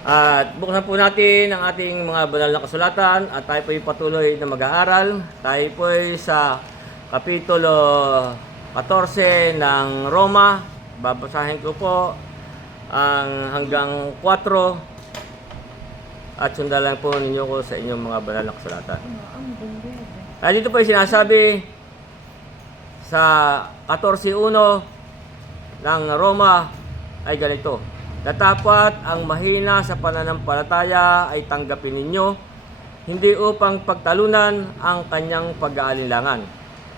At buksan po natin ang ating mga banal na kasulatan at tayo po patuloy na mag-aaral. Tayo po sa Kapitulo 14 ng Roma. Babasahin ko po ang hanggang 4 at sundan lang po ninyo ko sa inyong mga banal na kasulatan. Dito po sinasabi sa 14:1 ng Roma ay ganito: "Dapat ang mahina sa pananampalataya ay tanggapin ninyo, hindi upang pagtalunan ang kanyang pag-aalinlangan.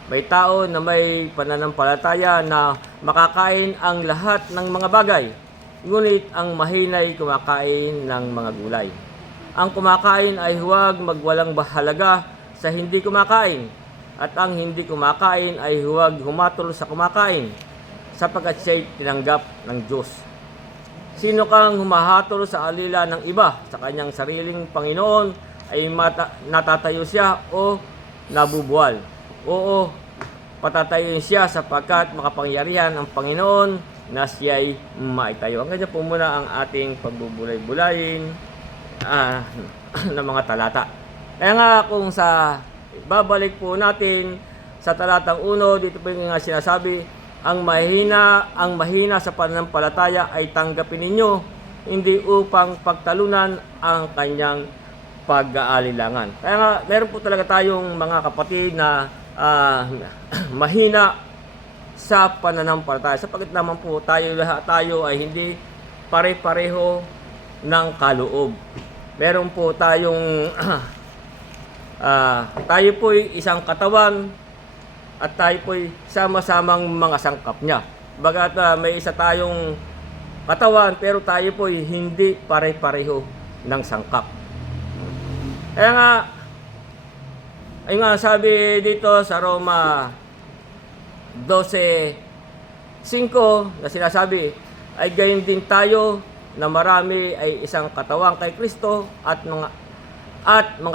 May tao na may pananampalataya na makakain ang lahat ng mga bagay, ngunit ang mahina'y kumakain ng mga gulay. Ang kumakain ay huwag magwalang bahalaga sa hindi kumakain, at ang hindi kumakain ay huwag humatol sa kumakain, sapagkat siya'y tinanggap ng Diyos. Sino kang humahatol sa alila ng iba sa kanyang sariling Panginoon ay natatayo siya o nabubuwal. Oo, patatayin siya sapagkat makapangyarihan ang Panginoon na siya'y maitayo." Hanggang dyan po muna ang ating pagbubulay-bulayin ng mga talata. Kaya nga kung babalik po natin sa talatang 1, dito po yung sinasabi, ang mahina sa pananampalataya ay tanggapin ninyo, hindi upang pagtalunan ang kanyang pag-aalilangan. Kaya nga, meron po talaga tayong mga kapatid na mahina sa pananampalataya. Sapagkat naman po tayo ay hindi pare-pareho ng kaloob. Meron po tayong tayo po'y isang katawan at tayo po'y sama-samang mga sangkap niya. Bagat may isa tayong katawan pero tayo po'y hindi pare-pareho ng sangkap. Kaya nga, ay nga sabi dito sa Roma 12:5 na sinasabi, ay gayon din tayo na marami ay isang katawan kay Kristo at mga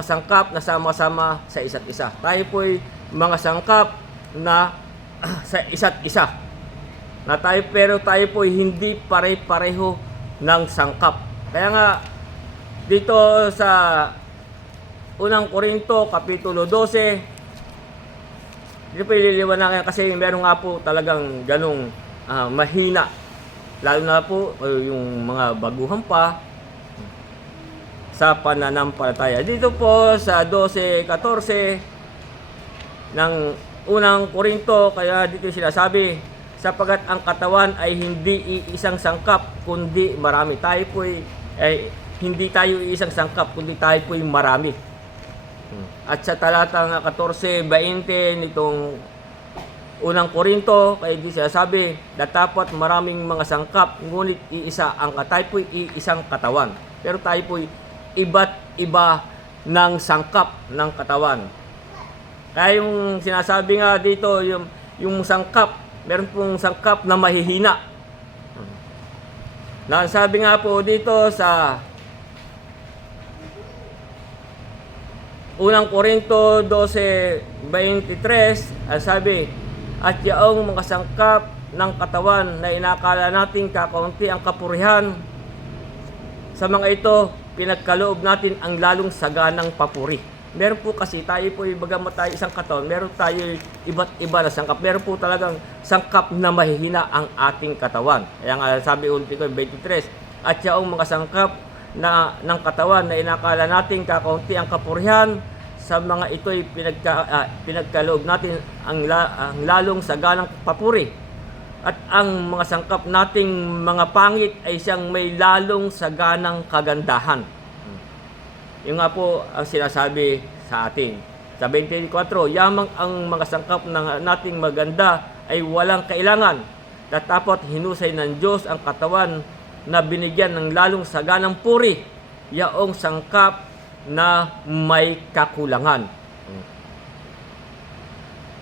sangkap na sama-sama sa isa't isa. Tayo po'y mga sangkap na sa isa't isa. Pero tayo po'y hindi pare-pareho ng sangkap. Kaya nga dito sa unang Korinto Kapitulo 12, dito po ililiwanagan kasi meron nga po talagang ganong mahina. Lalo na po yung mga baguhan pa sa pananampalataya. Dito po sa 12:14 ng unang Korinto, kaya dito sinasabi, sapagkat ang katawan ay hindi iisang sangkap kundi marami. Hindi tayo iisang sangkap kundi tayo po'y marami. At sa talatang 14:20 nitong unang Korinto, kaya di sinasabi, dapat maraming mga sangkap, ngunit iisa ang tayo po'y iisang katawan. Pero tayo po'y iba't iba ng sangkap ng katawan. Kaya yung sinasabi nga dito, yung sangkap, meron pong sangkap na mahihina. Nasabi nga po dito sa unang Korinto 12:23, sabi, at yaong mga sangkap ng katawan na inakala nating kakaunti ang kapurihan, sa mga ito, pinagkaloob natin ang lalong saganang papuri. Meron po kasi tayo po, bagamat tayo isang katawan, meron tayo iba't iba na sangkap. Meron po talagang sangkap na mahihina ang ating katawan. Kaya nga sabi ulit ko 23, at yaong mga sangkap ng katawan na inakala nating kakaunti ang kapurihan, sa mga ito'y pinagkaloob natin ang lalong saganang papuri. At ang mga sangkap nating mga pangit ay siyang may lalong saganang kagandahan. Yung nga po ang sinasabi sa atin. Sa 24, yamang ang mga sangkap ng nating maganda ay walang kailangan. Dapat hinusay ng Diyos ang katawan na binigyan ng lalong saganang puri, yaong sangkap na may kakulangan,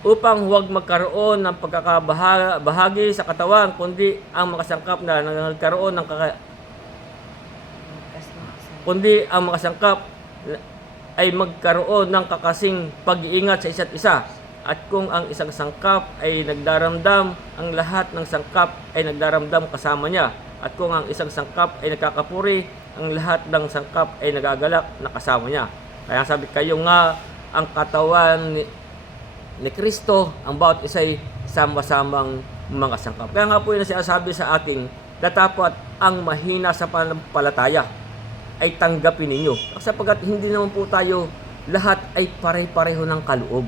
upang huwag magkaroon ng pagkakabahagi sa katawan, kundi ang mga sangkap na nagkaroon ng ay magkaroon ng kakasing pag-iingat sa isa't isa. At kung ang isang sangkap ay nagdaramdam, ang lahat ng sangkap ay nagdaramdam kasama niya. At kung ang isang sangkap ay nagkakapuri, ang lahat ng sangkap ay nagagalak na kasama niya. Kaya sabi, kayo nga ang katawan ni Kristo, ang bawat isa'y sama-samang mga sangkap. Kaya nga po yun na sinasabi sa ating dapat ang mahina sa pananampalataya ay tanggapin ninyo. Sapagkat hindi naman po tayo lahat ay pare-pareho ng kaloob.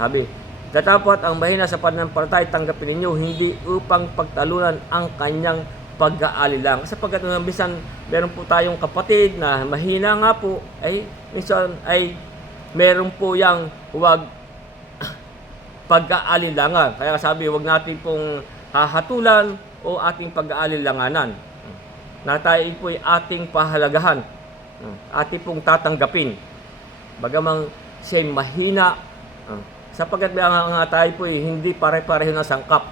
Sabi, dapat ang mahina sa pananampalataya tanggapin ninyo, hindi upang pagtalunan ang kanyang pag-aalilang. Sapagkat minsan meron po tayong kapatid na mahina nga po, ay minsan ay meron po yang huwag pag-aalilangan. Kaya sabi, huwag natin pong hahatulan o ating pag-aalilanganan. Na tayo po ay ating pahalagahan, ating pong tatanggapin. Bagamang siya'y mahina, sapagkat nga tayo po ay hindi pare-pareho na sangkap.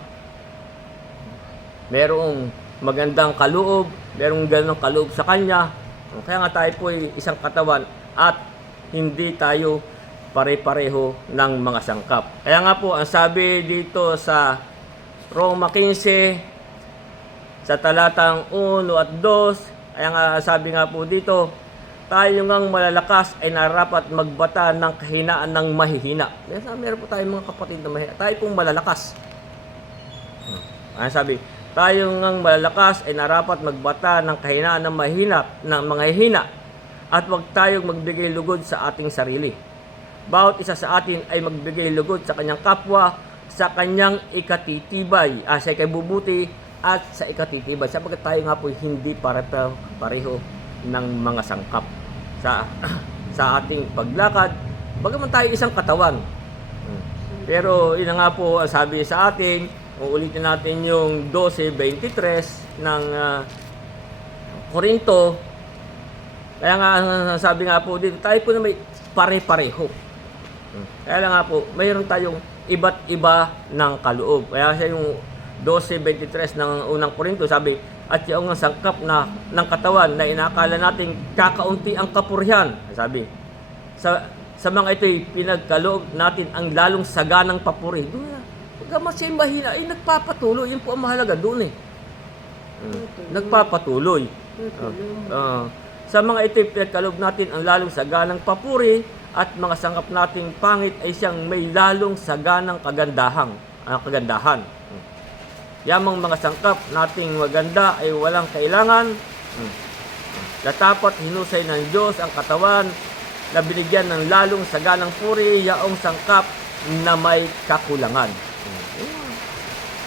Merong magandang kaloob, merong ganang kaloob sa kanya. Kaya nga tayo po ay isang katawan at hindi tayo pare-pareho ng mga sangkap. Kaya nga po, ang sabi dito sa Roma 15, sa talatang 1 at 2, kaya nga sabi nga po dito, tayo ngang malalakas ay narapat magbata ng kahinaan ng mahihina. Meron po tayong mga kapatid na mahihina. Tayo pong malalakas. Kaya sabi, tayo ngang malalakas ay narapat magbata ng kahinaan ng mahihina, ng mga hihina, at huwag tayong magbigay lugod sa ating sarili. Bawat isa sa atin ay magbigay lugod sa kanyang kapwa, sa kanyang ikatitibay, sa ikabubuti at sa ikatitibay. Sapagkat tayo nga po hindi pareho ng mga sangkap sa ating paglakad. Bagaman tayo isang katawan. Pero yun nga po ang sabi sa atin, uulitin natin yung 12:23 ng Korinto. Kaya nga sabi nga po dito, tayo po na may pare-pareho. Kaya lang nga po, mayroon tayong iba't iba ng kaloob. Kaya siya yung 12:23 ng unang Korinto, sabi, at yung sangkap ng katawan na inakala natin kakaunti ang kapurihan. Sabi, sa mga ito'y pinagkaloob natin ang lalong saganang papuri. Doon na, pagkamas siya'y mahina, nagpapatuloy. Yun po ang mahalaga doon Nagpapatuloy. Sa mga ito'y pinagkaloob natin ang lalong saganang papuri, at mga sangkap nating pangit ay siyang may lalong saganang kagandahan. Yamang mga sangkap nating maganda ay walang kailangan. Dapat hinusay ng Diyos ang katawan na binigyan ng lalong saganang puri yaong sangkap na may kakulangan.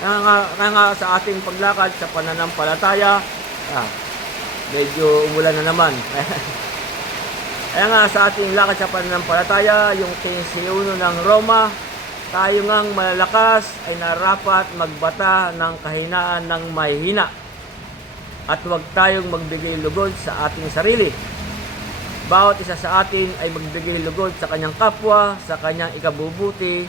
Kaya nga sa ating paglakad sa pananampalataya, medyo umulan na naman. Kaya nga sa ating lakad sa pananampalataya, yung 15:1 ng Roma, tayo ngang malalakas ay narapat magbata ng kahinaan ng mahihina at huwag tayong magbigay lugod sa ating sarili. Bawat isa sa atin ay magbigay lugod sa kanyang kapwa, sa kanyang ikabubuti,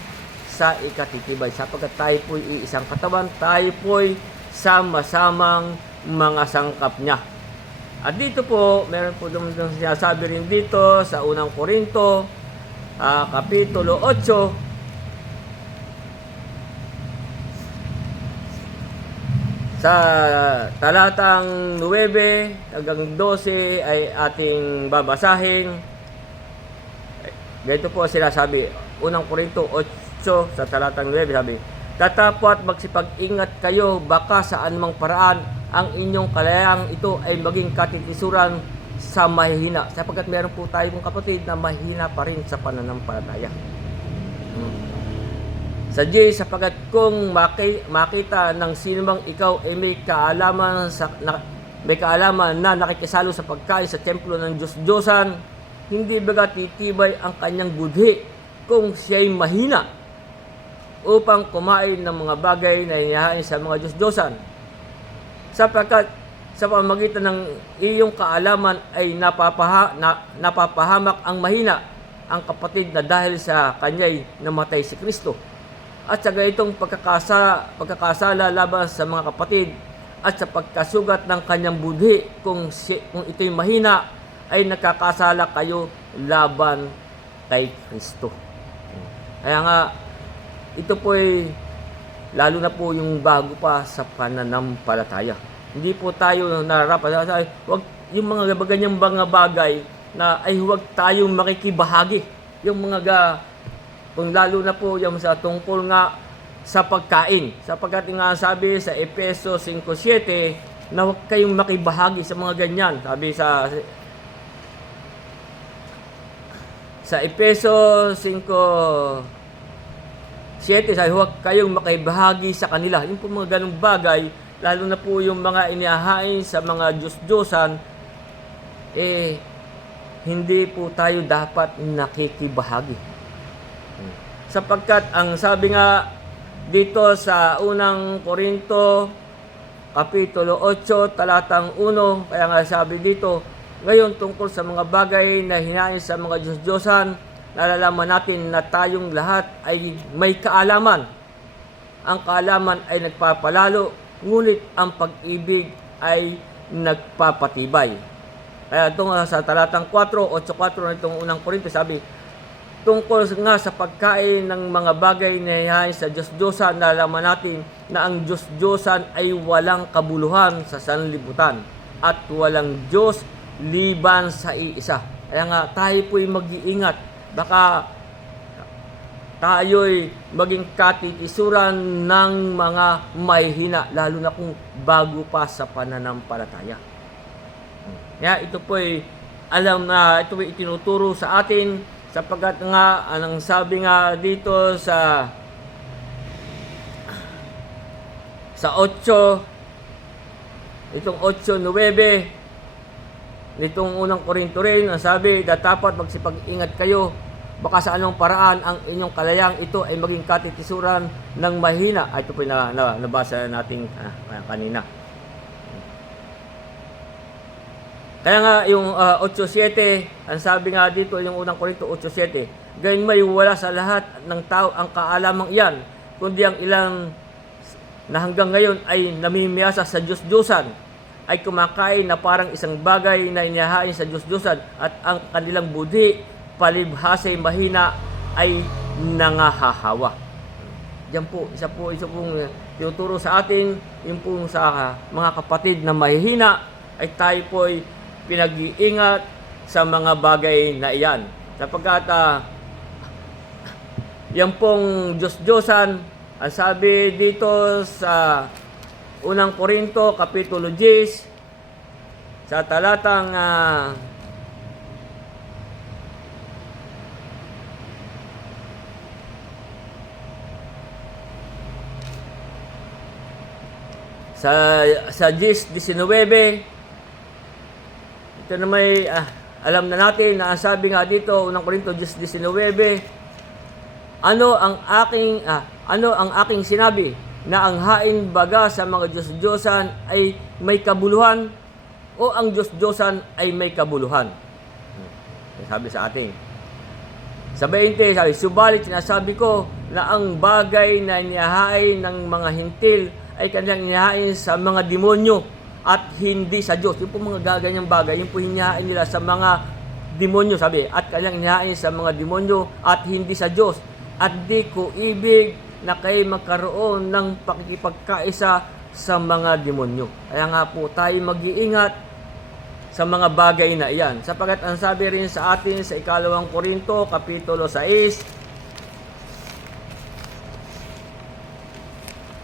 sa ikatitibay. Sapagkat tayo po'y isang katawan, tayo po'y sama-samang mga sangkap niya. At dito po, meron po doon sinasabi rin dito sa unang Korinto, Kapitulo 8, sa talatang 9 hanggang 12 ay ating babasahin. Dito po sila sabi, unang Korinto 8 sa talatang 9 sabi, tatapat magsipag-ingat kayo, baka sa anumang paraan ang inyong kalayang ito ay maging katitisuran sa mahihina. Sapagkat meron po tayong kapatid na mahina pa rin sa pananampalataya. Sa J, sapagkat kung makita ng sinumang ikaw ay may kaalaman na nakikisalo sa pagkain sa templo ng Diyos-Diyosan, hindi baga titibay ang kanyang budhi kung siya'y mahina upang kumain ng mga bagay na inihain sa mga Diyos-Diyosan. Sapagkat sa pamamagitan ng iyong kaalaman ay napapahamak ang mahina, ang kapatid na dahil sa kanya'y namatay si Kristo. At sa ganitong pagkakasala laban sa mga kapatid at sa pagkasugat ng kanyang budhi kung ito'y mahina, ay nakakasala kayo laban kay Kristo. Kaya nga, ito po'y lalo na po yung bago pa sa pananampalataya. Hindi po tayo nararapat, wag yung mga ganyang mga bagay na ay huwag tayong makikibahagi. Yung mga kung lalo na po yung sa tungkol nga sa pagkain. Sapagkat nga sabi sa Efeso 5:7 na huwag kayong makibahagi sa mga ganyan. Sabi sa Efeso 5:7, sabi, huwag kayong makibahagi sa kanila. Yung po mga ganung bagay, lalo na po yung mga inihahain sa mga Diyos-Diyosan, hindi po tayo dapat nakikibahagi. Sapagkat ang sabi nga dito sa unang Korinto, Kapitulo 8, talatang 1, kaya nga sabi dito, ngayon tungkol sa mga bagay na hinahain sa mga Diyos-Diyosan, nalalaman natin na tayong lahat ay may kaalaman. Ang kaalaman ay nagpapalalo, ngunit ang pag-ibig ay nagpapatibay. Kaya itong sa talatang 8:4 na itong unang Korinto, sabi, tungkol nga sa pagkain ng mga bagay na hinahain sa Diyos-Diyosan, nalalaman natin na ang Diyos-Diyosan ay walang kabuluhan sa sanlibutan at walang Diyos liban sa iisa. Kaya nga tayo po'y mag-iingat. Baka tayo'y maging katitisuran ng mga mahihina, lalo na kung bago pa sa pananampalataya. Kaya ito po'y alam na ito po'y itinuturo sa atin, sapagkat nga anong sabi nga dito sa 8, itong 8:9 nitong unang Korinto rin, ang sabi, dapat magsipag-ingat kayo, baka sa anong paraan ang inyong kalayang ito ay maging katitisuran ng mahina. Ito po nabasa natin kanina. Kaya nga yung 8:7, ang sabi nga dito, yung unang Korinto 8:7, gayon may wala sa lahat ng tao ang kaalamang iyan, kundi ang ilang na hanggang ngayon ay namimiyasa sa Diyos-Diyosan, ay kumakain na parang isang bagay na inihahain sa Diyos-Diyosan, at ang kanilang budhi, palibhasa'y mahina, ay nangahahawa. Diyan po, isa pong tinuturo sa atin, yung po sa mga kapatid na mahihina, ay tayo po'y pinag-iingat sa mga bagay na iyan. Sapagkat yan pong Diyos-Diyosan, ang sabi dito sa unang Korinto, Kapitulo 10, sa talatang sa 10:19, ito na may alam na natin na ang sabi nga dito, unang Korinto 10:19, ano ang aking sinabi, na ang hain baga sa mga Diyos-Diyosan ay may kabuluhan, o ang Diyos-Diyosan ay may kabuluhan? Sabi sa atin. Sa 20, sabi, subalit sinasabi ko na ang bagay na inihahain ng mga hintil ay kanilang inihahain sa mga demonyo at hindi sa Diyos. Yung po mga gaganyang bagay, yung po hinihahain nila sa mga demonyo, sabi, at kanilang inihahain sa mga demonyo at hindi sa Diyos. At di ko ibig na kayo magkaroon ng pakikipagkaisa sa mga demonyo. Kaya nga po tayo mag-iingat sa mga bagay na iyan. Sapagkat ang sabi rin sa atin sa 2 Korinto, Kapitulo 6,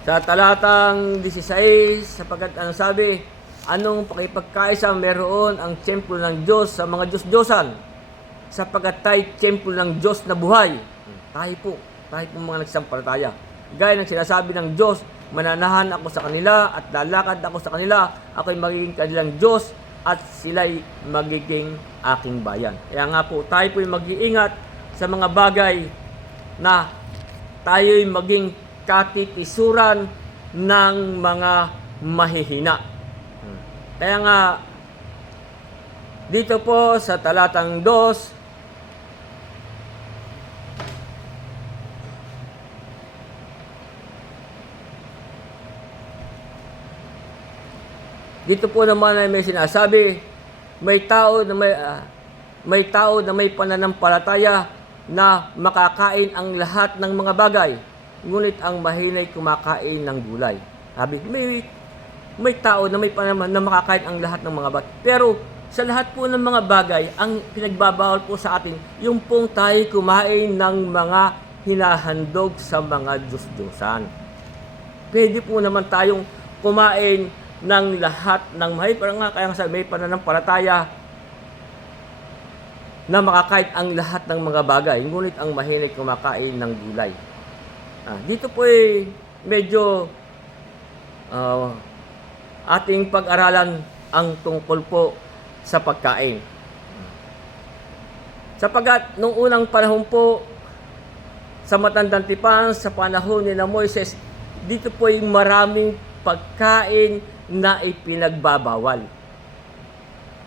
sa talatang 16, sapagkat ang sabi, anong pakipagkaisa meron ang templo ng Diyos sa mga Diyos-Diyosan? Sapagkat tayo templo ng Diyos na buhay. Tayo po mga nagsampalataya. Gaya ng sinasabi ng Diyos, mananahan ako sa kanila at lalakad ako sa kanila, ako'y magiging kanilang Diyos at sila'y magiging aking bayan. Kaya nga po, tayo po'y mag-iingat sa mga bagay na tayo'y maging katitisuran ng mga mahihina. Kaya nga, dito po sa talatang 2, dito po naman ay may sinasabi, may tao na may pananampalataya na makakain ang lahat ng mga bagay, ngunit ang mahinay kumakain ng gulay. Sabi, may tao na may panaman na makakain ang lahat ng mga bagay. Pero sa lahat po ng mga bagay, ang pinagbabawal po sa atin, yung pong tayo kumain ng mga hinahandog sa mga Diyos-Diyosan. Pwede po naman tayong kumain ng lahat ng kaya nga may pananampalataya na makakain ang lahat ng mga bagay, ngunit ang mahinay kumakain ng gulay. Dito po medyo ating pag-aralan ang tungkol po sa pagkain. Sapagat nung unang panahon po, sa matandang tipan, sa panahon ni Moises, dito po ay maraming pagkain na ipinagbabawal.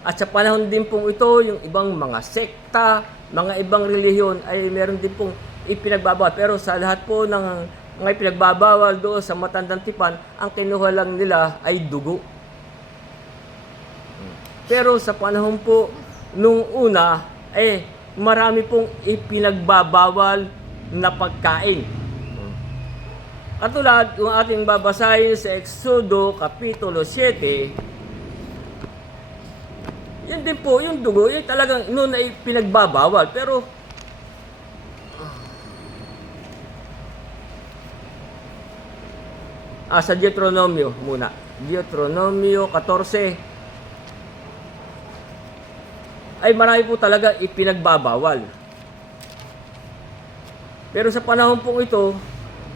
At sa panahon din pong ito, yung ibang mga sekta, mga ibang relihiyon ay meron din pong ipinagbabawal. Pero sa lahat po ng mga ipinagbabawal doon sa matandang tipan, ang kinuha lang nila ay dugo. Pero sa panahon po nung una, marami pong ipinagbabawal na pagkain. Katulad yung ating babasahin sa Exodo Kapitulo 7, yan din po, yung dugo, yung talagang noon ay pinagbabawal. Pero sa Deuteronomio muna. Deuteronomio 14 ay marami po talaga ipinagbabawal. Pero sa panahon po ito,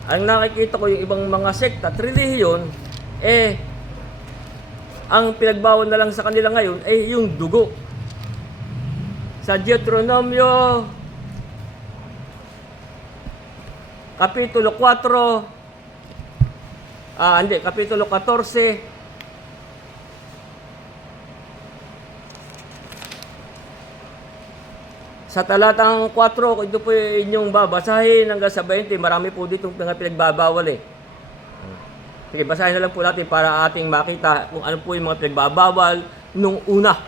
ang nakikita ko yung ibang mga sekta at relihiyon, ang pinagbawal na lang sa kanila ngayon ay yung dugo. Sa Deuteronomio Kapitulo 4, Kapitulo 14, sa talatang 4, ito po inyong babasahin hanggang sa 20. Marami po dito mga pinagbabawal Sige, basahin na lang po natin para ating makita kung ano po yung mga pinagbabawal nung una.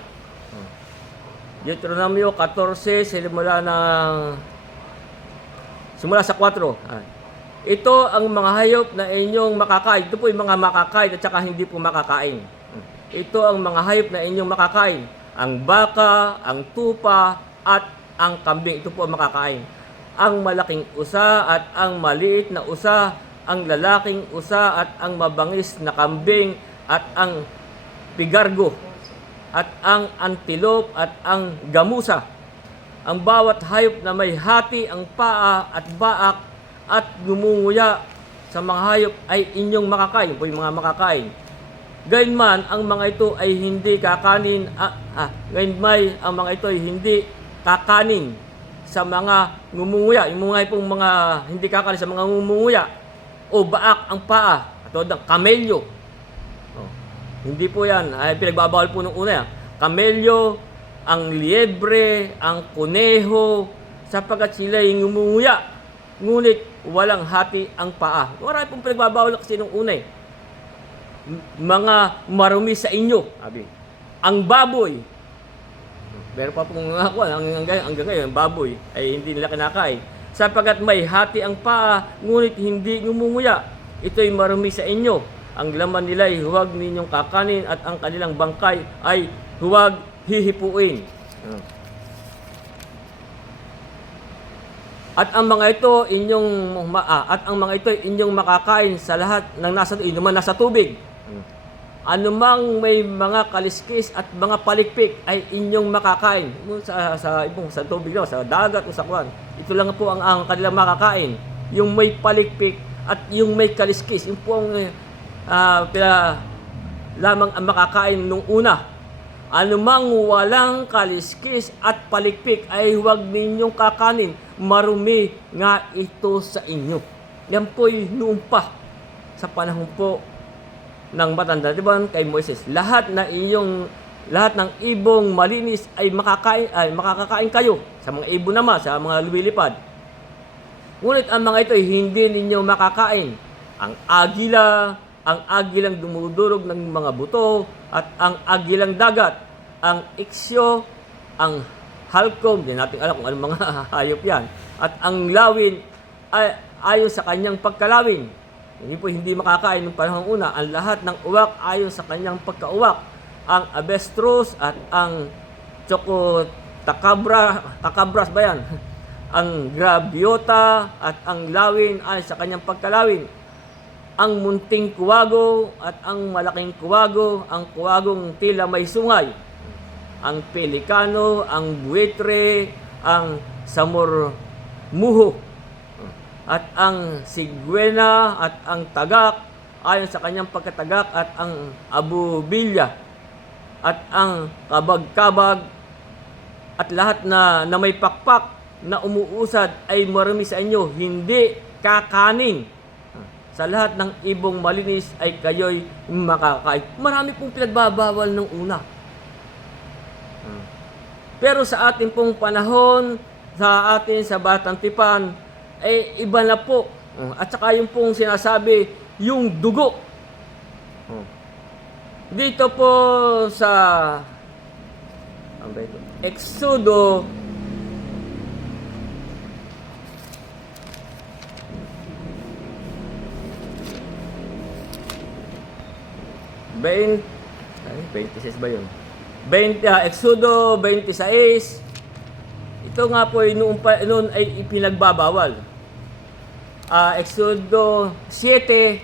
Deuteronomio 14, simula sa 4. Ito ang mga hayop na inyong makakain. Ito po yung mga makakain at saka hindi po makakain. Ito ang mga hayop na inyong makakain. Ang baka, ang tupa, at ang kambing. Ito po ang makakain. Ang malaking usa at ang maliit na usa, ang lalaking usa at ang mabangis na kambing at ang pigargo at ang antelope at ang gamusa. Ang bawat hayop na may hati, ang paa at baak at gumunguya sa mga hayop ay inyong makakain. Po yung mga makakain. Gayunman, ang mga ito ay hindi kakanin. Gayunman, ang mga ito ay hindi kakanin sa mga ngumunguya. Yung mga pong mga hindi kakanin sa mga ngumunguya. O baak ang paa. At ang kamelyo. Hindi po yan. Pinagbabawal po nung una yan. Kamelyo, ang liebre, ang kuneho, sapagat sila ay ngumunguya. Ngunit walang hati ang paa. Marami pong pinagbabawal kasi nung una mga marumi sa inyo. Ang baboy. Meron pa pong hanggang ngayon, baboy ay hindi nila kinakain. Sapagat may hati ang paa, ngunit hindi ngumunguya. Ito'y marumi sa inyo. Ang laman nila ay huwag ninyong kakanin at ang kanilang bangkay ay huwag hihipuin. At ang mga ito inyong makakain sa lahat ng nasa tubig. Anumang may mga kaliskis at mga palikpik ay inyong makakain. Sa tubig sa dagat o sa kwan. Ito lang po ang kanilang makakain. Yung may palikpik at yung may kaliskis. Yung po ang lamang ang makakain nung una. Anumang walang kaliskis at palikpik ay huwag ninyong kakanin. Marumi nga ito sa inyo. Yan po'y noon pa sa panahon po ng matanda, di ba, kay Moises, lahat ng ibong malinis ay makakakain kayo. Sa mga ibon naman, sa mga lumilipad. Ngunit ang mga ito ay hindi ninyo makakain. Ang agilang dumudurog ng mga buto, at ang agilang dagat, ang iksyo, ang halcom, hindi natin alam kung anong mga hayop yan, at ang lawin, ayon sa kanyang pagkalawin. Hindi makakain ng panahong una. Ang lahat ng uwak ayon sa kanyang pagkauwak. Ang abestrus at ang takabras ba yan? Ang graviota at ang lawin ayon sa kanyang pagkalawin. Ang munting kuwago at ang malaking kuwago, ang kuwagong tila may sungay. Ang pelikano, ang buitre, ang samurmuho, at ang sigwena at ang tagak ayon sa kanyang pagkatagak, at ang abubilya at ang kabag-kabag, at lahat na may pakpak na umuusad ay marami sa inyo, hindi kakanin. Sa lahat ng ibong malinis ay kayo'y makakain. Marami pong pinagbabawal ng una. Pero sa ating pong panahon, sa Batang Tipan, eh iba na po. At saka yung pong sinasabi, yung dugo. Dito po sa Exodo 26 ba yun? Exodo 26. Ito nga po noon ay ipinagbabawal. Exodo 7.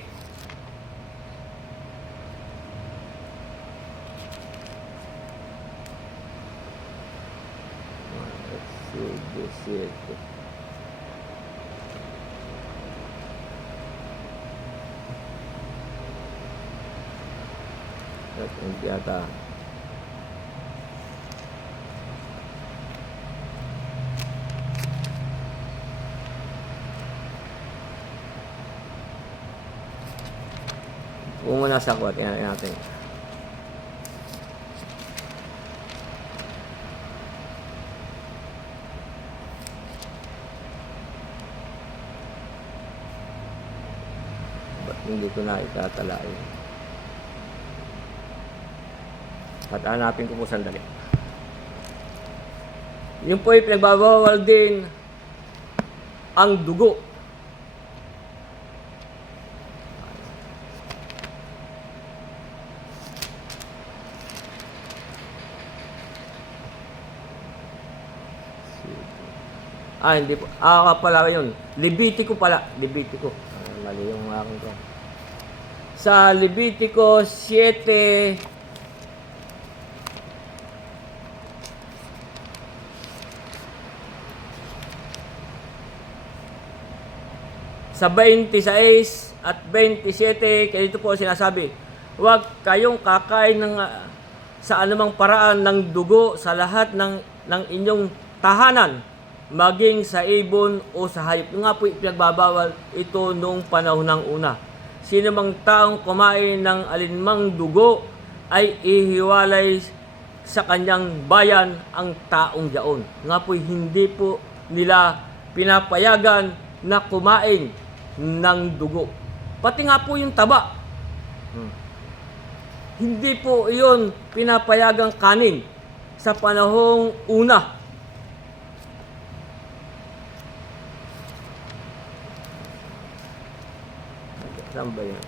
Exodo 7. Hindi yata. Kung muna sa kuha, tingnan natin. Ba't hindi ko na itatalain? At hanapin ko po sandali. Yung po ay pinagbabawal din ang dugo. Hindi po. Pala yun. Levitico pala. Levitico. Mali yung aking ko. Sa Levitico 7, sa 26 at 27, kaya dito po sinasabi, huwag kayong kakain sa anumang paraan ng dugo sa lahat ng inyong tahanan, maging sa ibon o sa hayop. Nga po ipinagbabawal ito noong panahon ng una. Sino mang taong kumain ng alinmang dugo ay ihiwalay sa kanyang bayan ang taong yaon. Nga po hindi po nila pinapayagan na kumain ng dugo. Pati nga po yung taba. Hindi po iyon pinapayagang kanin sa panahong una. Saan ba yun?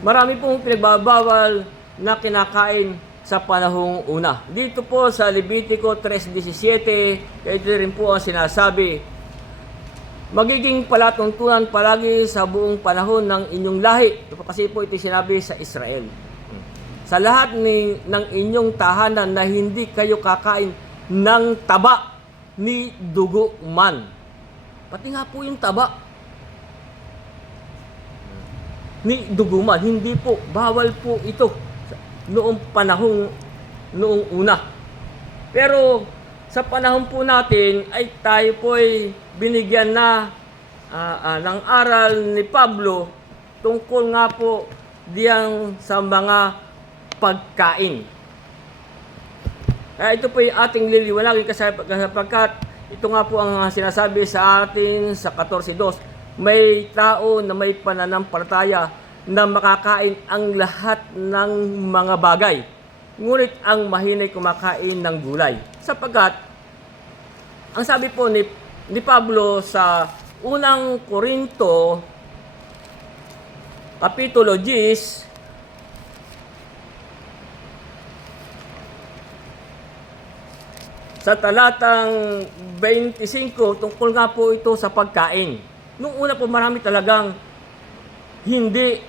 Marami pong pinagbabawal na kinakain sa panahong una. Dito po sa Levitico 3:17, ito rin po ang sinasabi, magiging palatuntunan palagi sa buong panahon ng inyong lahi. Ito po kasi po ito sinabi sa Israel. Sa lahat ng inyong tahanan na hindi kayo kakain ng taba ni dugo man. Pati nga po yung taba ni dugo man. Hindi po, bawal po ito noong una. Pero sa panahon po natin ay tayo po ay binigyan na ng aral ni Pablo tungkol nga po diyan sa mga pagkain. Ito po ay ating liliwanagin sapagkat ito nga po ang sinasabi sa atin sa 14:2. May tao na may pananampalataya na makakain ang lahat ng mga bagay. Ngunit ang mahinay kumakain ng gulay. Sapagkat, ang sabi po ni ni Pablo sa unang Korinto, Kapitulo 10, sa talatang 25, tungkol nga po ito sa pagkain. Nung una po marami talagang hindi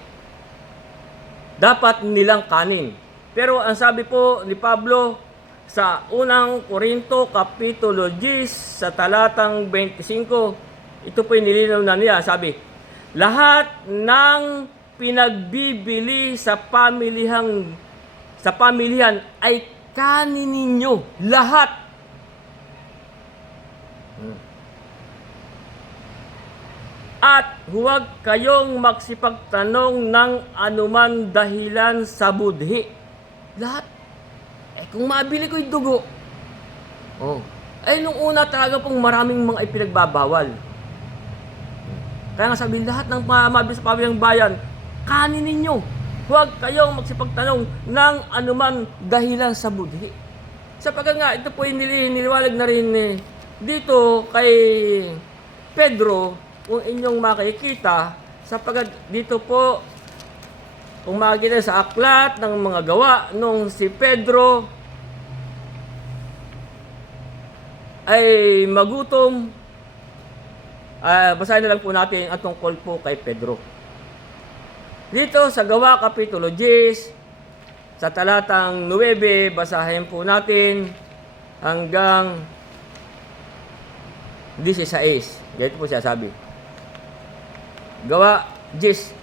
dapat nilang kanin. Pero ang sabi po ni Pablo sa unang Korinto Kapitulo 10 sa talatang 25, ito po yung nilinaw na niya. Sabi, lahat ng pinagbibili sa pamilihan ay kanin ninyo. Lahat. At huwag kayong magsipagtanong ng anuman dahilan sa budhi. Lahat. Kung mabili ko yung dugo, nung una talaga pong maraming mga ipinagbabawal. Kaya nga sabi, lahat ng mabili sa pamilyang bayan, kanin ninyo. Huwag kayong magsipagtanong ng anuman dahilan sa budhi. Sapagkat nga, ito po yung niliwalag na rin dito kay Pedro, kung inyong makikita, sapagkat dito po, kung makikita sa aklat ng mga gawa, nung si Pedro ay magutom, basahin na lang po natin ang tungkol po kay Pedro. Dito sa Gawa Kapitulo 10, sa talatang 9, basahin po natin hanggang 16. Ganito po siya sabi. Gawa 10,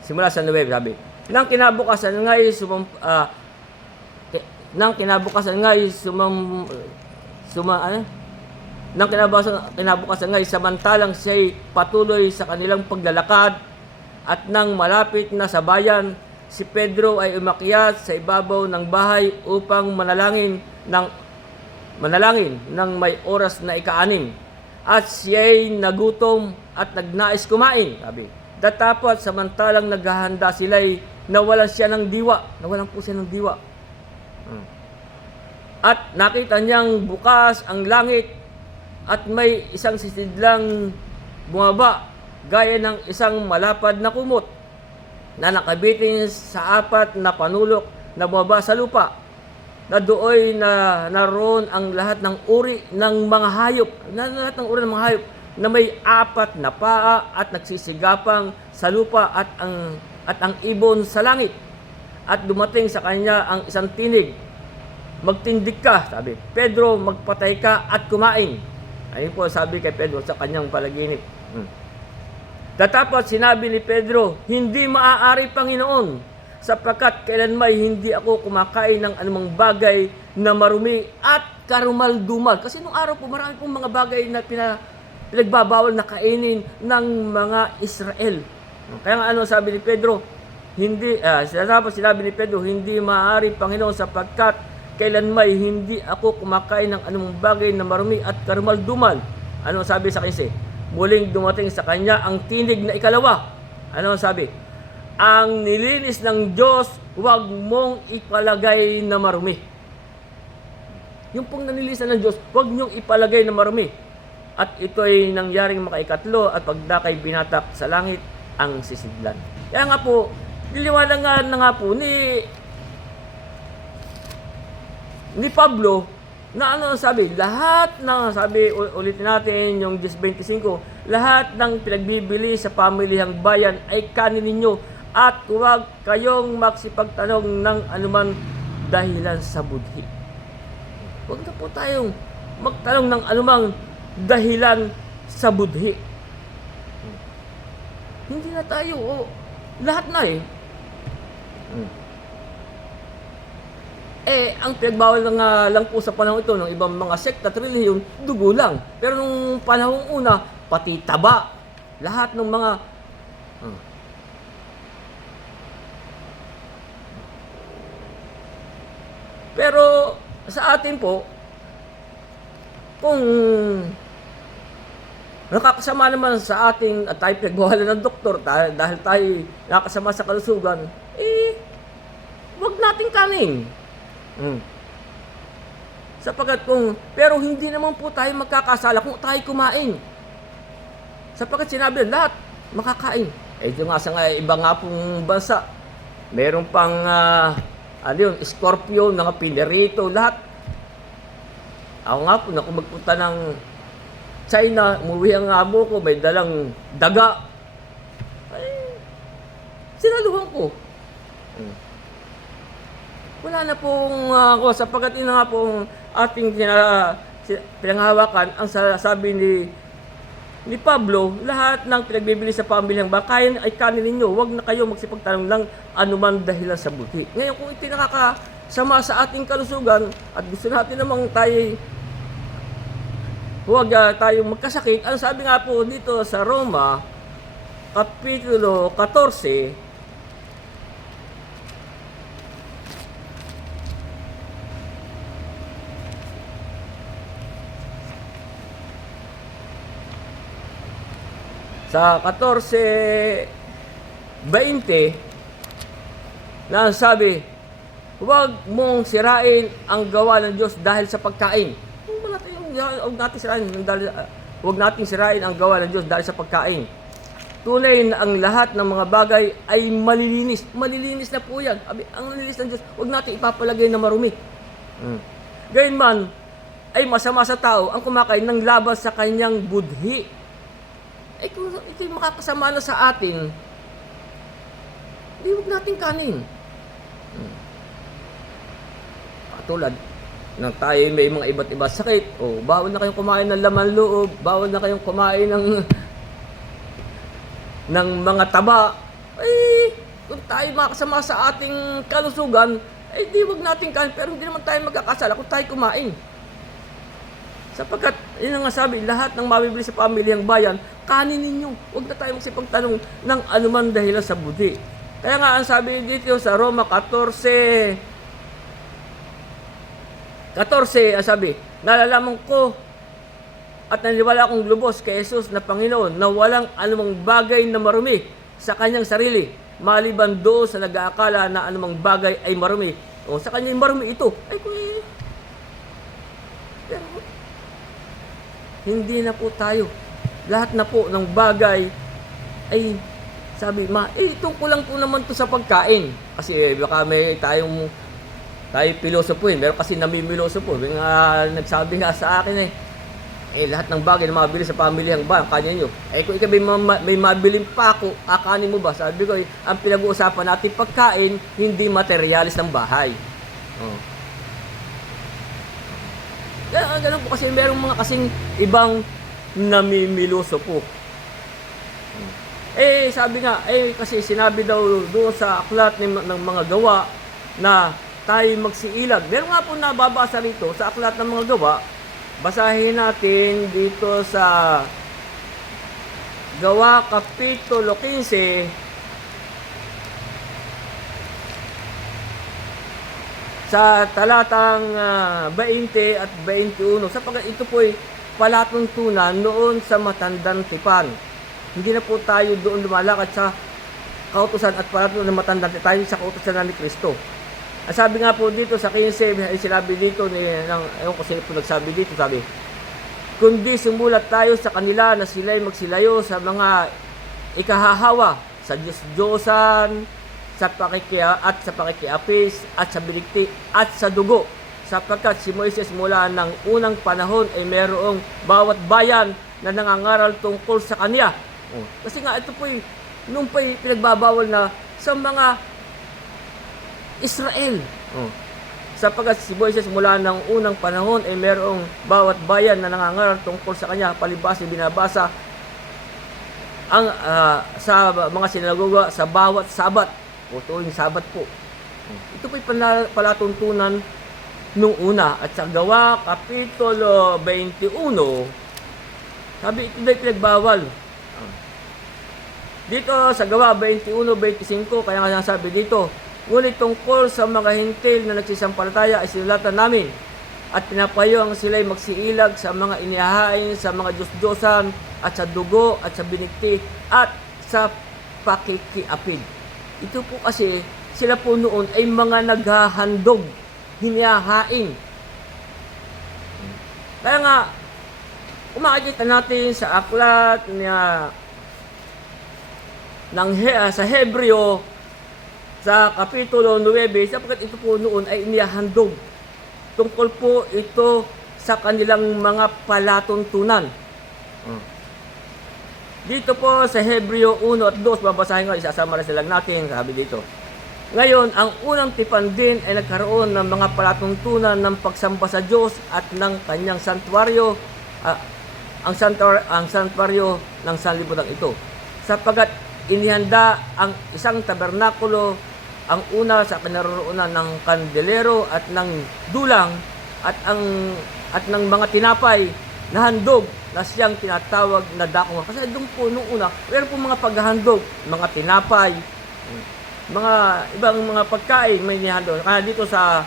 simula sa 9, sabi, nang kinabukasan nga'y samantalang siya'y patuloy sa kanilang paglalakad at nang malapit na sa bayan, si Pedro ay umakyat sa ibabaw ng bahay upang manalangin ng may oras na ika-6. At siya'y nagutom at nagnais kumain. Sabi, datapot samantalang naghahanda sila'y nawalan po siya ng diwa. At nakita niyang bukas ang langit at may isang sisidlang bumaba gaya ng isang malapad na kumot na nakabitin sa 4 na panulok na bumaba sa lupa, na dooy na naroon ang lahat ng uri ng mga hayop, na may 4 na paa at nagsisigapang sa lupa at ang ibon sa langit. At dumating sa kanya ang isang tinig, magtindig ka, sabi, Pedro, magpatay ka at kumain. Ayun po sabi kay Pedro sa kanyang palaginip. Tatapos sinabi ni Pedro, hindi maaari, Panginoon, sapagkat kailanmay hindi ako kumakain ng anumang bagay na marumi at karumal-dumal. Kasi nung araw po, marami pong mga bagay na pinagbabawal na kainin ng mga Israel. Kaya nga sabi ni Pedro, sinabi ni Pedro, hindi maaari, Panginoon, sapagkat kailanmay hindi ako kumakain ng anumang bagay na marumi at karumal-dumal. Ano sabi sa 15? Muling dumating sa kanya ang tinig na ikalawa. Ano sabi? Ang nilinis ng Diyos, huwag mong ipalagay na marumi. Yung pong nanilisan ng Diyos, huwag niyong ipalagay na marumi. At ito ay nangyaring makaikatlo at pagdakay binatak sa langit ang sisidlan. Kaya nga po, niliwanagan na nga po ni Pablo na sabi, lahat ng, sabi, ulitin natin yung 10:25, lahat ng pinagbibili sa pamilihang bayan ay kanin ninyo at huwag kayong magsipagtanong ng anuman dahilan sa budhi. Huwag na po tayong magtanong ng anumang dahilan sa budhi. Hindi na tayo, lahat na ang pinagbawal lang po sa panahon ito ng ibang mga sekta at relihiyon, dugo lang. Pero nung panahong una, pati taba, lahat ng mga Pero sa atin po, kung nakakasama naman sa atin at tayo pinagbawalan ng doktor dahil tayo nakasama sa kalusugan, wag natin kanin. Pero hindi naman po tayo magkakasala kung tayo kumain. Sapagkat sinabi lahat makakain. Ito nga sa iba nga pong bansa, meron pang scorpion, mga pinirito, lahat. Ako nga po, kung magpunta ng China, umuwi ang amo ko, may dalang daga. Ay, sinaluhan ko. Wala na pong ako, sapagkat ina nga pong ating pinanghawakan, ang sabi ni Pablo, lahat ng pinagbibili sa pambilyang bakayan ay kanin ninyo. Huwag na kayo magsipagtanong ng anuman dahilan sa buti. Ngayon, kung ito nakakasama sa ating kalusugan at gusto natin namang huwag tayong magkasakit, ang sabi nga po dito sa Roma, Kapitulo 14, sa 14:20 na sabi, huwag mong sirain ang gawa ng Diyos dahil sa pagkain. Huwag natin sirain ang gawa ng Diyos dahil sa pagkain. Tunay na ang lahat ng mga bagay ay malilinis. Malilinis na po yan. Ang nalinis ng Diyos, huwag natin ipapalagay na marumi. Gayunman, ay masama sa tao ang kumakain ng laban sa kanyang budhi. Kung ito'y makakasama na sa atin, di huwag natin kanin. Patulad ng tayo may mga iba't iba sakit, bawal na kayong kumain ng laman loob, bawal na kayong kumain ng mga taba. Kung tayo makakasama sa ating kalusugan, di huwag natin kanin, pero hindi naman tayo magkakasala kung tayo kumain. Sapagkat, yun nga sabi, lahat ng mabibili sa pamilyang bayan, kanin ninyo. Huwag na tayo magsipagtanong ng anuman dahilan sa buti. Kaya nga, ang sabi dito sa Roma 14, ang sabi, nalalaman ko at naniwala akong lubos kay Jesus na Panginoon na walang anumang bagay na marumi sa kanyang sarili, maliban doon sa nag-aakala na anumang bagay ay marumi. Sa kanyang marumi ito. Pero, hindi na po tayo. Lahat na po ng bagay ay sabi, tungkol lang po naman to sa pagkain. Kasi baka may tayo pilosopo meron kasi namimiloso po. Nagsabi nga sa akin lahat ng bagay na mabili sa pamilyang bayan, kanya nyo. Kung ikaw may mabiling pako, akanin mo ba? Sabi ko, ang pinag-uusapan natin pagkain, hindi materialis ng bahay. Ganun po kasi merong mga kasing ibang namimiloso po. Sabi nga, kasi sinabi daw doon sa aklat ng mga gawa na tayo magsiilag. Meron nga po nababasa rito sa aklat ng mga gawa. Basahin natin dito sa Gawa Kapitulo 15, sa talatang 20 at 21, sapagkat ito po ay palatuntunan noon sa matandang tipan. Hindi na po tayo doon lumalakad sa kautusan at palatuntunan ng matandang tipan, tayo sa kautusan ni Kristo. Ang sabi nga po dito sa 15, ay sinabi dito, ewan ko sino po nagsabi dito, sabi, kundi sumulat tayo sa kanila na sila'y magsilayo sa mga ikahahawa, sa Diyos-Diyosan, sa pakikiapis at sa bilikti at sa dugo, sapagkat si Moises mula ng unang panahon ay mayroong bawat bayan na nangangaral tungkol sa kanya. Kasi nga ito po'y nung po'y pinagbabawal na sa mga Israel. Sapagkat si Moises mula ng unang panahon ay mayroong bawat bayan na nangangaral tungkol sa kanya, palibhas binabasa ang sa mga sinagoga sa bawat Sabat. Tuwing Sabat po. Ito po'y palatuntunan nung una. At sa Gawa Kapitulo 21, sabi ito dahil pinagbawal. Dito sa Gawa 21-25, kaya nga sabi dito, ngunit tungkol sa mga hintil na nagsisampalataya ay sinulatan namin at pinapayo ang sila'y magsiilag sa mga inihahain, sa mga Diyos-Diyosan at sa dugo at sa binikti at sa pakikiapid. Ito po kasi, sila po noon ay mga naghahandog, hinihahain. Kaya nga, kung makikita natin sa aklat niya sa Hebreo, sa Kapitulo 9, sapagkat ito po noon ay inihahandog. Tungkol po ito sa kanilang mga palatuntunan. Dito po sa Hebreo 1 at 2, babasahin ko, isasama lang natin, sabi dito. Ngayon, ang unang tipan din ay nagkaroon ng mga palatuntunan ng pagsamba sa Diyos at ng kanyang santuaryo, ang santuaryo ng sanlibutan ito. Sapagkat inihanda ang isang tabernakulo, ang una sa kinaroroonan ng kandelero at ng dulang at ng mga tinapay na handog na siyang tinatawag na dakong. Kasi doon po nung una, meron po mga paghahandog, mga tinapay, mga ibang mga pagkain may nihandog. Kaya dito sa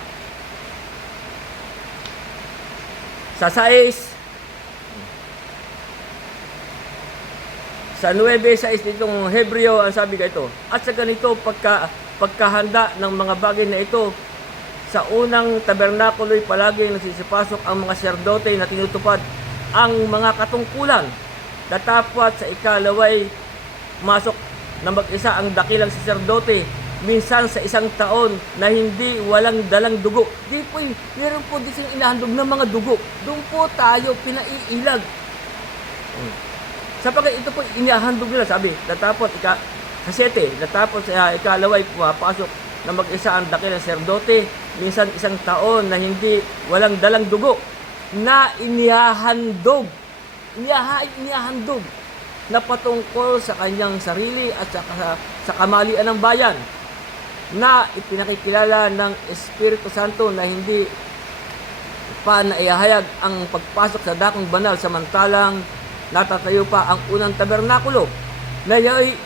6, sa 9:6 ditong Hebreo, ang sabi ganito, at sa ganito pagkahanda ng mga bagay na ito, sa unang tabernakulo'y palagi nagsisipasok ang mga serdote na tinutupad ang mga katungkulan. Datapwat sa ikalaway masok na mag-isa ang dakilang saserdote, minsan sa isang taon na hindi walang dalang dugo. Di po, meron po din silang inahandog ng mga dugo. Doon po tayo pinaiilag. Sapagkat ito po inihandog nila, sabi, datapot sa 7, datapot sa ikalaway pumapasok na mag-isa ang dakilang saserdote, minsan isang taon na hindi walang dalang dugo, na inihahandog na patungkol sa kanyang sarili at sa kamalian ng bayan, na ipinakikilala ng Espiritu Santo na hindi pa naihahayag ang pagpasok sa dakong banal samantalang natatayo pa ang unang tabernakulo, na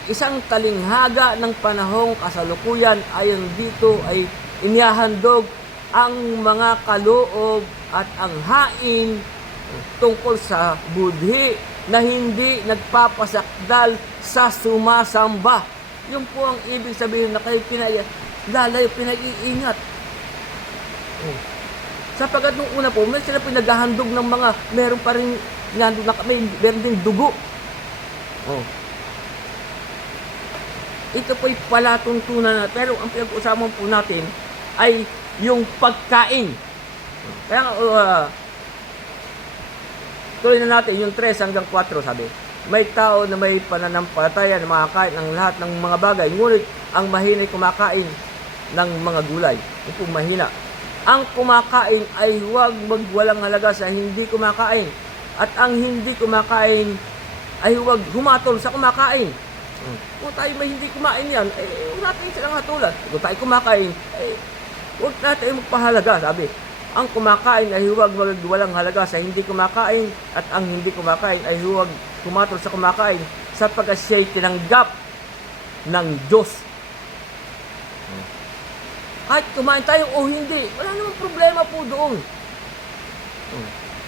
isang talinghaga ng panahong kasalukuyan. Ayon dito ay inihahandog ang mga kaloob at ang hain tungkol sa budhi na hindi nagpapasakdal sa sumasamba. Yun po ang ibig sabihin na kayo pinag-iingat. Sapagkat nung una po, may sila pinaghahandog ng mga, meron pa rin meron din dugo. Ito po'y palatuntunan na, pero ang pinag-usapan po natin ay yung pagkain. Kaya tuloy na natin yung 3 hanggang 4, sabi. May tao na may pananampalataya na makakain ng lahat ng mga bagay, ngunit ang mahina ay kumakain ng mga gulay. Ito po mahina. Ang kumakain ay huwag magwalang halaga sa hindi kumakain. At ang hindi kumakain ay huwag humatol sa kumakain. Kung tayo may hindi kumain yan, huwag natin silang hatulan. Kung tayo kumakain, huwag natin magpahalaga, sabi. Ang kumakain ay huwag walang halaga sa hindi kumakain, at ang hindi kumakain ay huwag humatol sa kumakain, sapagkat siya'y tinanggap ng Diyos. Kahit kumain tayo o hindi, wala namang problema po doon.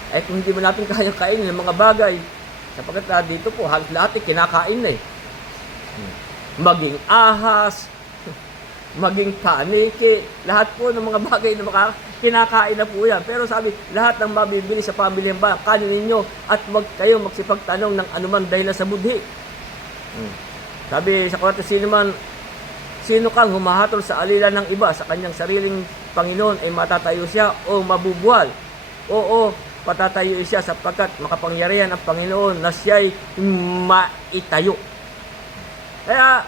Kung hindi mo natin kaya kainin ng mga bagay, sapagkat dito po, halos lahat ay kinakain na eh. Maging ahas, maging paniki, lahat po ng mga bagay na kinakain na po yan. Pero sabi, lahat ng mabibili sa pamilya ba, kanin ninyo at huwag kayo magsipagtanong ng anuman dahil sa budhi. Sabi sa kwarto, sino kang humahatol sa alila ng iba, sa kanyang sariling Panginoon ay matatayo siya o mabubuwal. Oo, patatayo siya sapagkat makapangyarihan ang Panginoon na siya'y maitayo. Kaya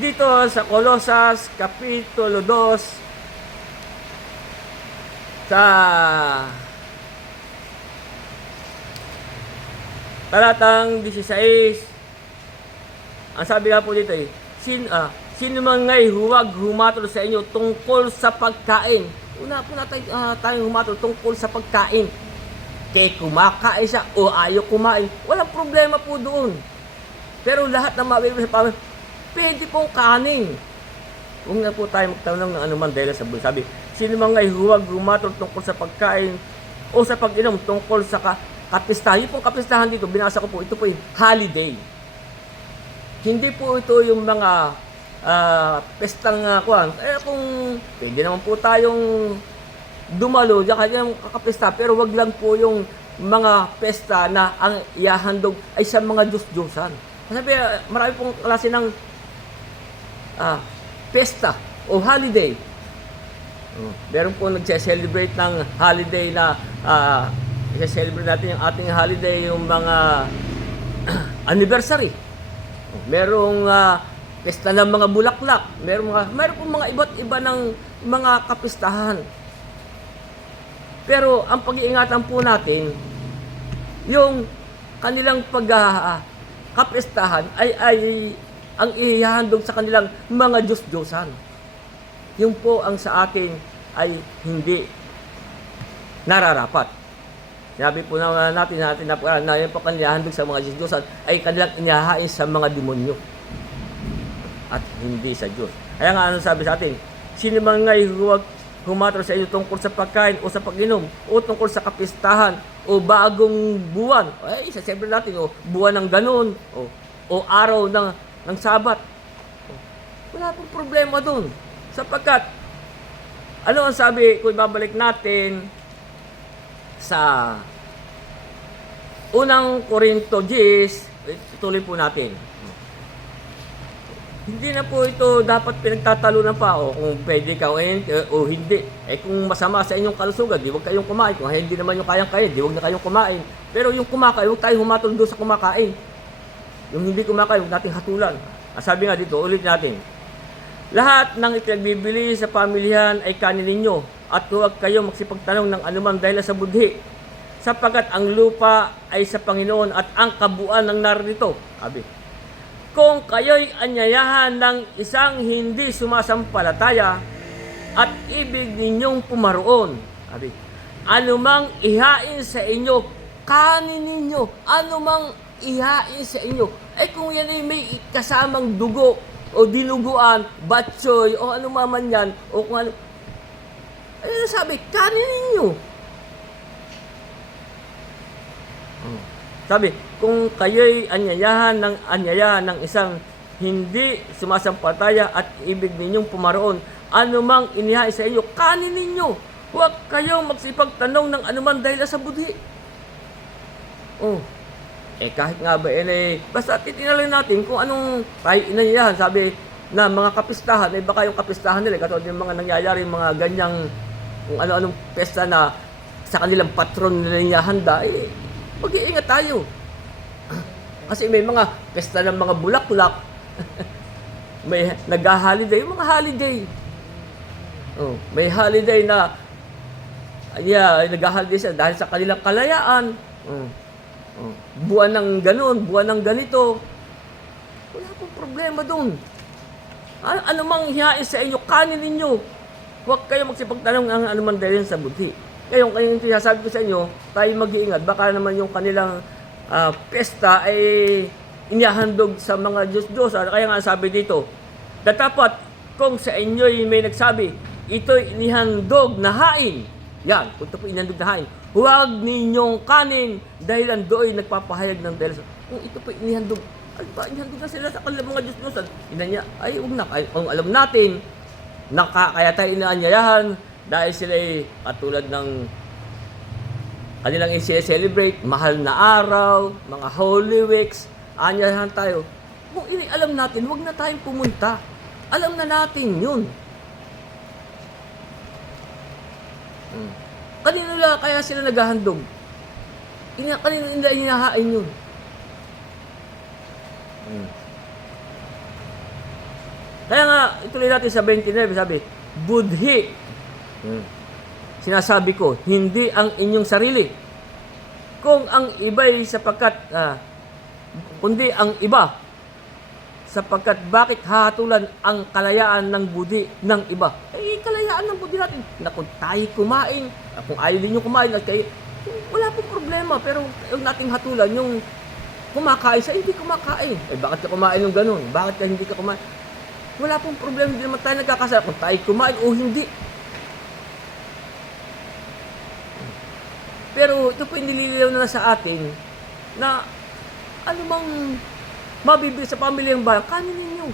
dito sa Colosas Kapitulo 2 sa talatang 16, ang sabi nga po dito sino man ngay huwag humatol sa inyo tungkol sa pagkain. Una po natin tayong humatol tungkol sa pagkain. Kaya kumakain siya o ayaw kumain, walang problema po doon. Pero lahat ng mabibili sa pamilya, pwede pong kanin. Huwag na po tayo magtanong ng anuman dahil sa buhay. Sabi, sino man ngay huwag humatol tungkol sa pagkain o sa pag-inom tungkol sa kapistahan. Yung pong kapistahan dito, binasa ko po, ito po yung holiday. Hindi po ito yung mga pestang kuwan. Kung pwede naman po tayong dumalo, diyan kayong kakapista, pero wag lang po yung mga pesta na ang iahandog ay sa mga Diyos-Diyosan. Sabi, marami pong klase ng pesta o holiday. Meron po nagse-celebrate ng holiday na i-celebrate natin yung ating holiday, yung mga anniversary. Merong pesta ng mga bulaklak, meron po mga iba't iba ng mga kapistahan. Pero ang pag-iingatan po natin, yung kanilang pagkapistahan ay ang ihahandog sa kanilang mga Diyos-Diyosan. Yung po ang sa atin ay hindi nararapat. Sinabi po natin na yung po kanilang handog sa mga Diyos-Diyosan ay kanilang inihahain sa mga demonyo at hindi sa Diyos. Kaya nga, ano sabi sa atin? Sino man nga'y huwag humatol sa inyo tungkol sa pagkain o sa pag-inom o tungkol sa kapistahan o bagong buwan. Ay, sasabihin natin, buwan ng ganun o araw ng Sabat. Wala pong problema doon. Sapagkat, ano ang sabi, kung ibabalik natin sa unang Korinto 10, tuloy po natin. Hindi na po ito dapat pinagtatalunan pa kung pwede ka o hindi. Kung masama sa inyong kalusugan, di huwag kayong kumain. Kung hindi naman yung kayang kain, di huwag na kayong kumain. Pero yung kumakain, huwag tayong humatol doon sa kumakain. Yung hindi kumakain, huwag nating hatulan. Sabi nga dito, ulit natin. Lahat ng ipinagbibili sa pamilyahan ay kanin ninyo at huwag kayo magsipagtanong ng anuman dahil sa budhi. Sapagkat ang lupa ay sa Panginoon at ang kabuuan ng narito. Sabi, kung kayo'y anyayahan ng isang hindi sumasampalataya at ibig ninyong pumaroon, sabi, anumang ihain sa inyo, kanin ninyo, anumang ihain sa inyo. Kung yan ay may kasamang dugo o dinuguan, batsoy, o ano man yan, o kung ano, sabi, kanin ninyo. Sabi, kung kayo'y anyayahan ng isang hindi sumasampalataya at ibig ninyong pumaroon, anumang inihain sa inyo, kanin ninyo. Huwag kayong magsipagtanong ng anuman dahil sa budhi. Kahit nga ba, basta titingnan natin kung anong tayo inanyayahan. Sabi na mga kapistahan, baka yung kapistahan nila, katulad yung mga nangyayari, mga ganyang, kung ano-anong pesta na sa kanilang patron nila inihahanda, mag-iingat tayo. Kasi may mga pesta ng mga bulaklak. May nag-holiday, yung mga holiday. May holiday na nag-holiday sila dahil sa kanilang kalayaan. Buwan ng ganun, buwan ng ganito. Wala pong problema doon. Ano mang hihain sa inyo, kanin ninyo. Huwag kayo magsipagtanong ang anuman dahil sa budhi. Kaya yung sinasabi ko sa inyo, tayo mag-iingat. Baka naman yung kanilang pesta ay inihahandog sa mga Diyos-Diyos. Kaya nga sabi dito, dapat kung sa inyo'y may nagsabi, ito'y inihandog na hain. Yan, kung ito po inihandog na hain. Huwag ninyong kanin dahil ang do'y nagpapahayag ng dahil sa... Kung ito po inihandog, inihandog na sila sa kanilang mga Diyos-Diyos. Inanya, huwag na. Kung alam natin, kaya tayo inaanyayahan, dahil sila ay katulad ng kanilang i-celebrate, mahal na araw, mga Holy Weeks, anyayahan tayo. Kung alam natin, huwag na tayong pumunta. Alam na natin yun. Kanino lang kaya sila naghahandog? Kanino nila inihahain yun? Kaya nga, ituloy natin sa 29, sabi, budhi. Sinasabi ko, hindi ang inyong sarili. Kung ang iba'y sapagkat, kundi ang iba, sapagkat bakit hahatulan ang kalayaan ng budi ng iba? Kalayaan ng budi natin. Kung tayo kumain, kung ayaw din nyo kumain, wala pong problema. Pero yung nating hatulan, yung kumakain sa hindi kumakain. Bakit ka kumain yung ganun? Bakit ka hindi ka kumain? Wala pong problema. Hindi naman tayo nagkakasala kung tayo kumain o hindi. Pero ito po nilililaw na sa atin na ano bang mabibili sa pamilyang bayan, kanin ninyo.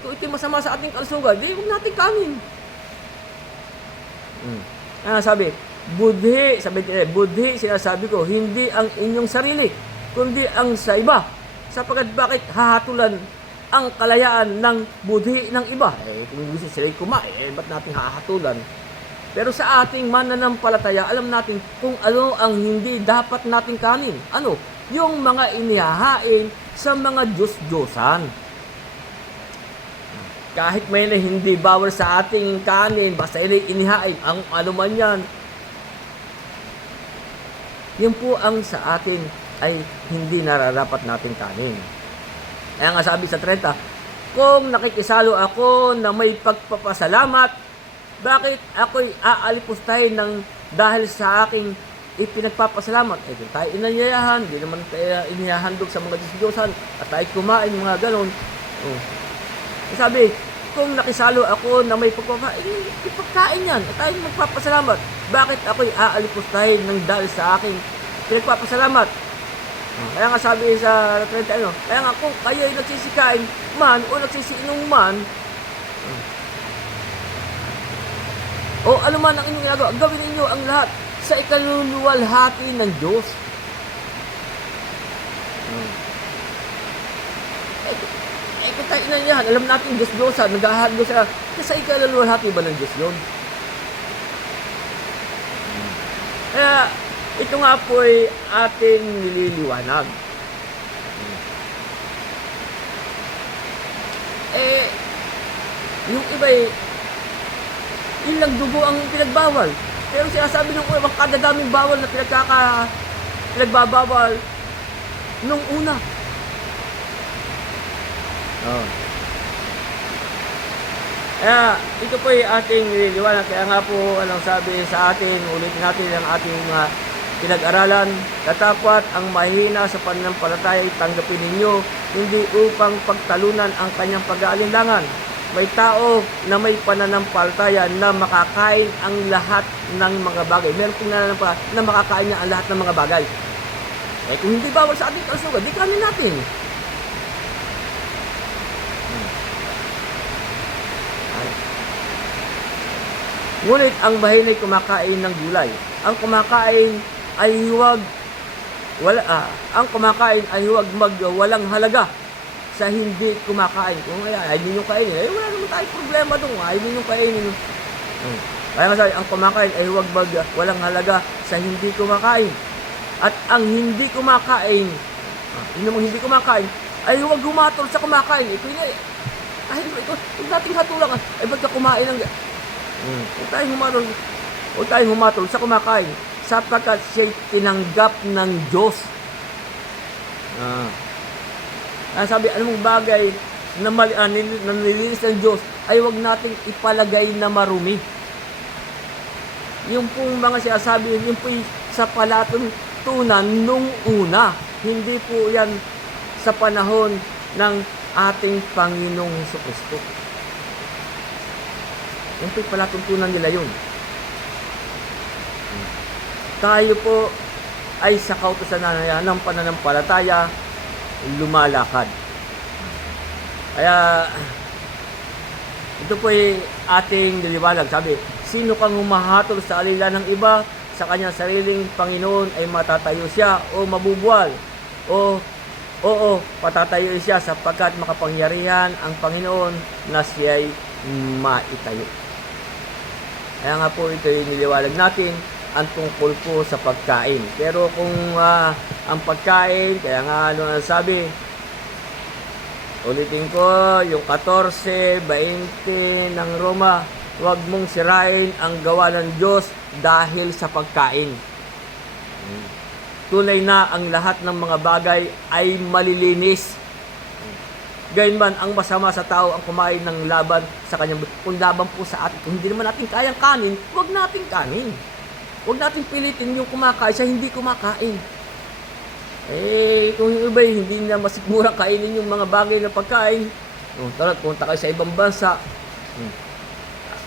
Kung ito'y masama sa ating kalusugan, di huwag natin kanin. Sabi, budhi, sinasabi ko, hindi ang inyong sarili, kundi ang sa iba. Sapagkat bakit hahatulan ang kalayaan ng budhi ng iba? Kung gusto sila'y kumain, ba't natin hahatulan? Pero sa ating mananampalataya, alam natin kung ano ang hindi dapat nating kanin. Ano? Yung mga inihahain sa mga Diyos-Diyosan. Kahit may na hindi bawal sa ating kanin, basta inihain, ang ano man yan, yun po ang sa atin ay hindi nararapat natin kanin. Kaya nga sabi sa 30, kung nakikisalo ako na may pagpapasalamat, bakit ako'y aalipustahin ng dahil sa aking ipinagpapasalamat? Kung tayo inanyayahan, hindi naman tayo inihahandog sa mga Diyos-Diyosan at tayo kumain mga ganon. Sabi, kung nakisalo ako na may ipagkain yan at tayo magpapasalamat, bakit ako'y aalipustahin ng dahil sa aking pinagpapasalamat? Kaya nga sabi sa 30, kaya nga kung kayo'y nagsisikain man o nagsisiinong man, o ano man ang inyong ginagawa, gawin ninyo ang lahat sa ikaluluwalhati ng Diyos. Kung tayo inanyahan, alam natin Diyos-Diyosan, naghahalo sa ikaluluwalhati ba ng Diyos yun? Kaya, ito nga po ay ating nililiwanag. Yung iba'y yun lang dugo ang pinagbawal. Pero sinasabi ng mga kadadaming bawal na pinagbabawal nung una. Kaya ito po yung ating nililiwanag. Kaya nga po anong sabi sa atin, ulitin natin ang ating pinag-aralan. Katapat ang mahina sa pananampalataya ay tanggapin ninyo, hindi upang pagtalunan ang kanyang pag-aalinlangan. May tao na may pananampalataya na makakain ang lahat ng mga bagay. Meron pong nananampalataya na makakain niya ang lahat ng mga bagay. Kung hindi bawal sa ating kalusugan, di kanin natin. Ngunit ang bahin ay kumakain ng gulay. Ang kumakain ay huwag walang halaga sa hindi kumakain. Kung ayaw ninyong kainin, wala naman tayong problema doon. Ayaw ninyong kainin. Kaya nga sabi, ang kumakain ay huwag walang halaga sa hindi kumakain. At ang hindi kumakain, ay huwag humatol sa kumakain. Ito dating hatulang. Ba't ka kumain ng... Huwag tayong humatol sa kumakain sapagkat siya'y tinanggap ng Diyos. Sabi, anong bagay na nilinis ng Diyos ay huwag nating ipalagay na marumi. Yung pong mga sinasabi, yung po sa palatuntunan nung una. Hindi po yan sa panahon ng ating Panginoong Jesucristo. Yung po palatuntunan nila yun. Tayo po ay sa kautusan ng pananampalataya lumalakad. Kaya ito po ay ating niliwalag. Sabi, sino kang humahatol sa alila ng iba, sa kanyang sariling Panginoon ay matatayo siya o mabubuwal. Oo, patatayo siya sapagkat makapangyarihan ang Panginoon na siya'y maitayo. Kaya nga po ito ay niliwalag natin ang tungkol po sa pagkain. Pero kung ang pagkain, kaya nga sabi, ulitin ko, yung 14:20 ng Roma, huwag mong sirain ang gawa ng Diyos dahil sa pagkain. Tunay na ang lahat ng mga bagay ay malilinis. Gayunman, ang masama sa tao ang kumain ng laban sa kanyang kung laban po sa atin. Kung hindi naman natin kayang kanin, huwag natin kanin. Huwag natin pilitin yung kumakain sa hindi kumakain. Kung yung iba hindi na masigurang kainin yung mga bagay na pagkain, tara, punta kayo sa ibang bansa.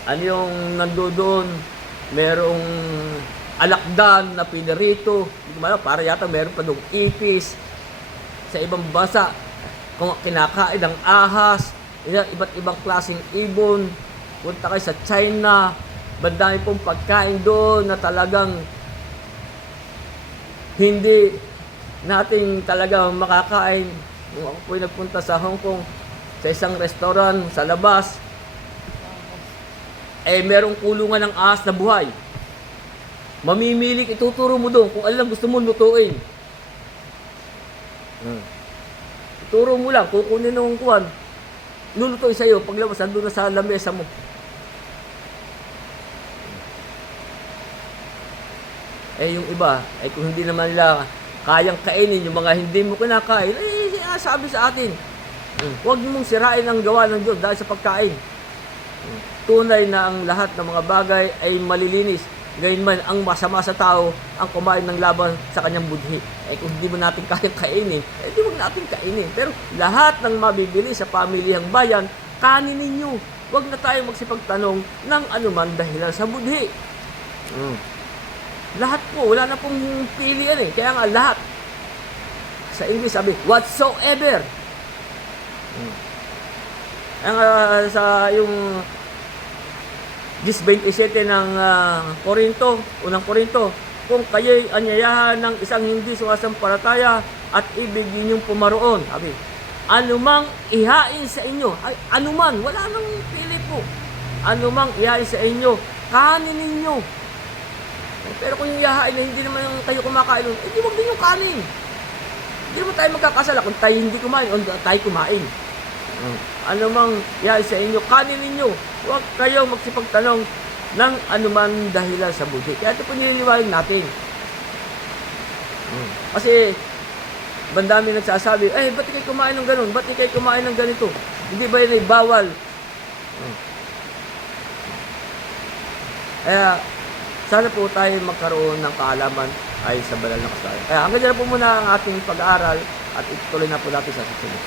Ano yung nandoon? Merong alakdan na pinarito. Para yata meron pa doong ipis. Sa ibang bansa, kung kinakain ng ahas, iba't ibang klaseng ibon. Punta kayo sa China, Madami pong pagkain doon na talagang hindi natin talaga makakain. Nung ako po'y nagpunta sa Hong Kong, sa isang restaurant, sa labas, merong kulungan ng ahas na buhay. Mamimili, ituturo mo doon kung alam gusto mo lutuin. Ituro mo lang, kukunin ng kuwan, lulutuin sa'yo, paglabas, nandun na sa lamesa mo. Yung iba, kung hindi naman nila kayang kainin, yung mga hindi mo kinakain, sabi sa atin, huwag mong sirain ang gawa ng Diyos dahil sa pagkain. Tunay na ang lahat ng mga bagay ay malilinis. Gayunman, ang masama sa tao, ang kumain ng laban sa kanyang budhi. Kung hindi mo natin kayang kainin, hindi mo natin kainin. Pero lahat ng mabibili sa pamilihang bayan, kanin ninyo. Huwag na tayo magsipagtanong ng anuman dahilan sa budhi. Lahat po, wala na pong pilian eh. Kaya nga lahat. Sa English sabi, whatsoever. Sa yung 10:27 ng Korinto, unang Korinto, kung kayo'y anyayahan ng isang hindi sumasampalataya at ibig ninyong pumaroon, sabi, anumang ihain sa inyo, anuman, wala nang pili po, anumang ihain sa inyo, kanin ninyo. Pero kung yung ihain na hindi naman kayo kumakain, hindi wag din yung kanin. Hindi naman tayo magkakasala kung tayo hindi kumain o tayo kumain. Anumang ihain sa inyo, kanin ninyo. Huwag kayo magsipagtanong ng anuman dahilan sa budhi. Kaya ito po nililiwanag natin. Kasi, bandami nagsasabi, ba't kayo kumain ng ganun? Ba't kayo kumain ng ganito? Hindi ba yun ay bawal? Kaya, sana po tayo magkaroon ng kaalaman ay sa banal na kasalan. Kaya hanggang dyan po muna ang ating pag-aaral at ituloy na po natin sa susunod.